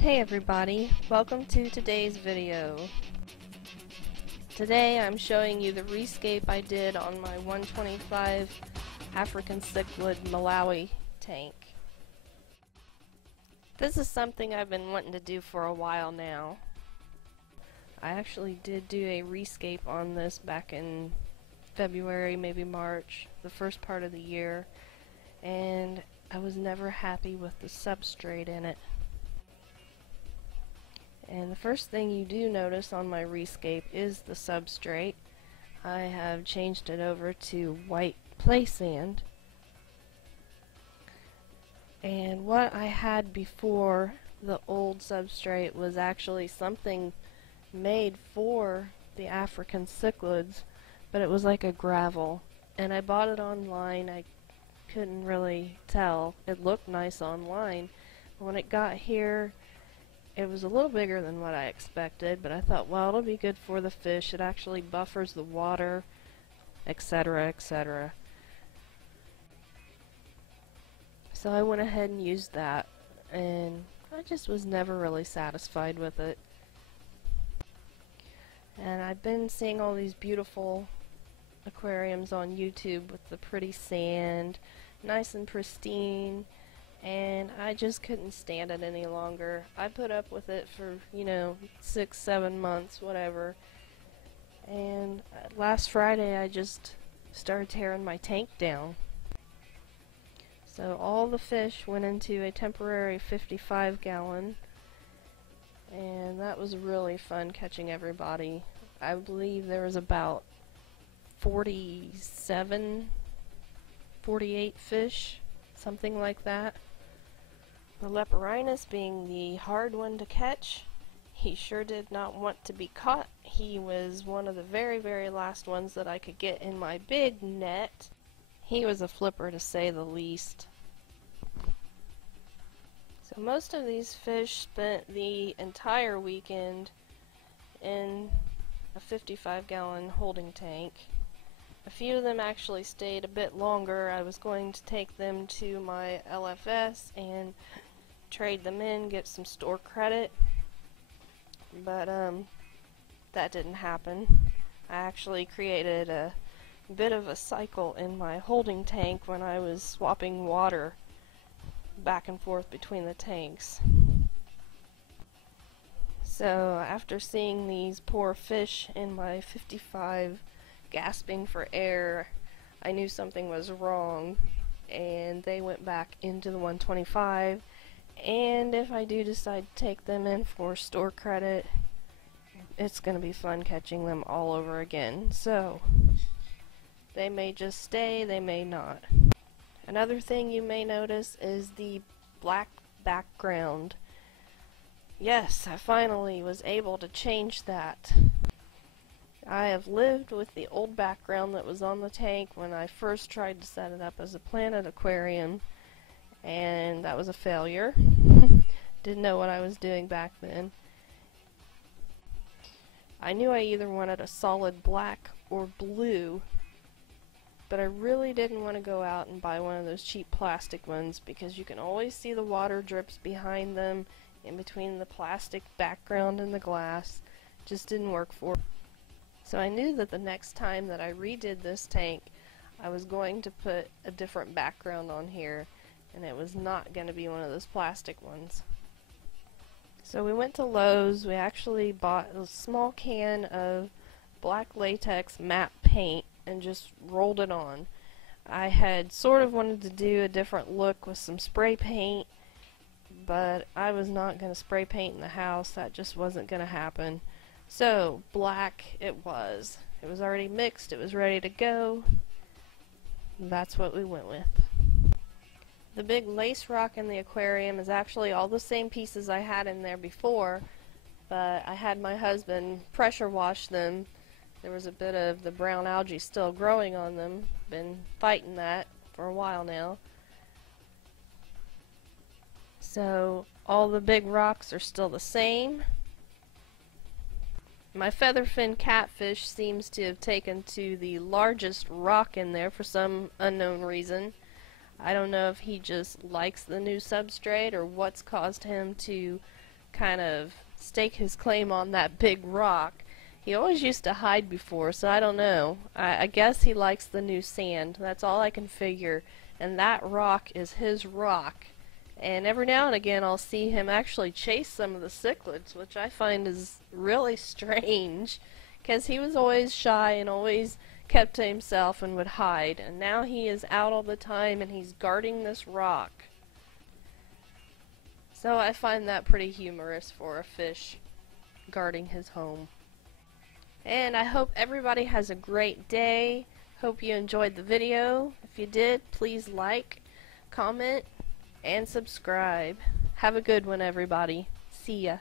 Hey everybody, welcome to today's video. Today I'm showing you the rescape I did on my 125 African Cichlid Malawi tank. This is something I've been wanting to do for a while now. I actually did do a rescape on this back in February, maybe March, the first part of the year, and I was never happy with the substrate in it. And the first thing you do notice on my rescape is the substrate. I have changed it over to white play sand. And what I had before, the old substrate, was actually something made for the African cichlids, but it was like a gravel. And I bought it online. I couldn't really tell. It looked nice online. But when it got here, it was a little bigger than what I expected, but I thought, well, it'll be good for the fish. It actually buffers the water, etc., etc. So I went ahead and used that, and I just was never really satisfied with it. And I've been seeing all these beautiful aquariums on YouTube with the pretty sand, nice and pristine, and I just couldn't stand it any longer. I put up with it for, 6-7 months, whatever, and last Friday I just started tearing my tank down. So all the fish went into a temporary 55-gallon, and that was really fun catching everybody. I believe there was about 47, 48 fish, something like that. The Leporinus being the hard one to catch, he sure did not want to be caught. He was one of the very, very last ones that I could get in my big net. He was a flipper, to say the least. So most of these fish spent the entire weekend in a 55-gallon holding tank. A few of them actually stayed a bit longer. I was going to take them to my LFS and trade them in, get some store credit, but that didn't happen. I actually created a bit of a cycle in my holding tank when I was swapping water back and forth between the tanks. So after seeing these poor fish in my 55 gasping for air, I knew something was wrong, and they went back into the 125. And if I do decide to take them in for store credit, it's going to be fun catching them all over again. So they may just stay, they may not. Another thing you may notice is the black background. Yes, I finally was able to change that. I have lived with the old background that was on the tank when I first tried to set it up as a planted aquarium, and that was a failure. Didn't know what I was doing back then. I knew I either wanted a solid black or blue, but I really didn't want to go out and buy one of those cheap plastic ones because you can always see the water drips behind them in between the plastic background and the glass. Just didn't work for me. So I knew that the next time that I redid this tank, I was going to put a different background on here, and it was not going to be one of those plastic ones. So we went to Lowe's. We actually bought a small can of black latex matte paint and just rolled it on. I had sort of wanted to do a different look with some spray paint, but I was not going to spray paint in the house. That just wasn't going to happen. So black it was. It was already mixed. It was ready to go. That's what we went with. The big lace rock in the aquarium is actually all the same pieces I had in there before, but I had my husband pressure wash them. There was a bit of the brown algae still growing on them. Been fighting that for a while now. So all the big rocks are still the same. My featherfin catfish seems to have taken to the largest rock in there for some unknown reason. I don't know if he just likes the new substrate or what's caused him to kind of stake his claim on that big rock. He always used to hide before, so I don't know. I guess he likes the new sand. That's all I can figure. And that rock is his rock. And every now and again I'll see him actually chase some of the cichlids, which I find is really strange, because he was always shy and always kept to himself and would hide, and now he is out all the time and he's guarding this rock. So I find that pretty humorous for a fish guarding his home. And I hope everybody has a great day. Hope you enjoyed the video. If you did, please like, comment, and subscribe. Have a good one, everybody. See ya.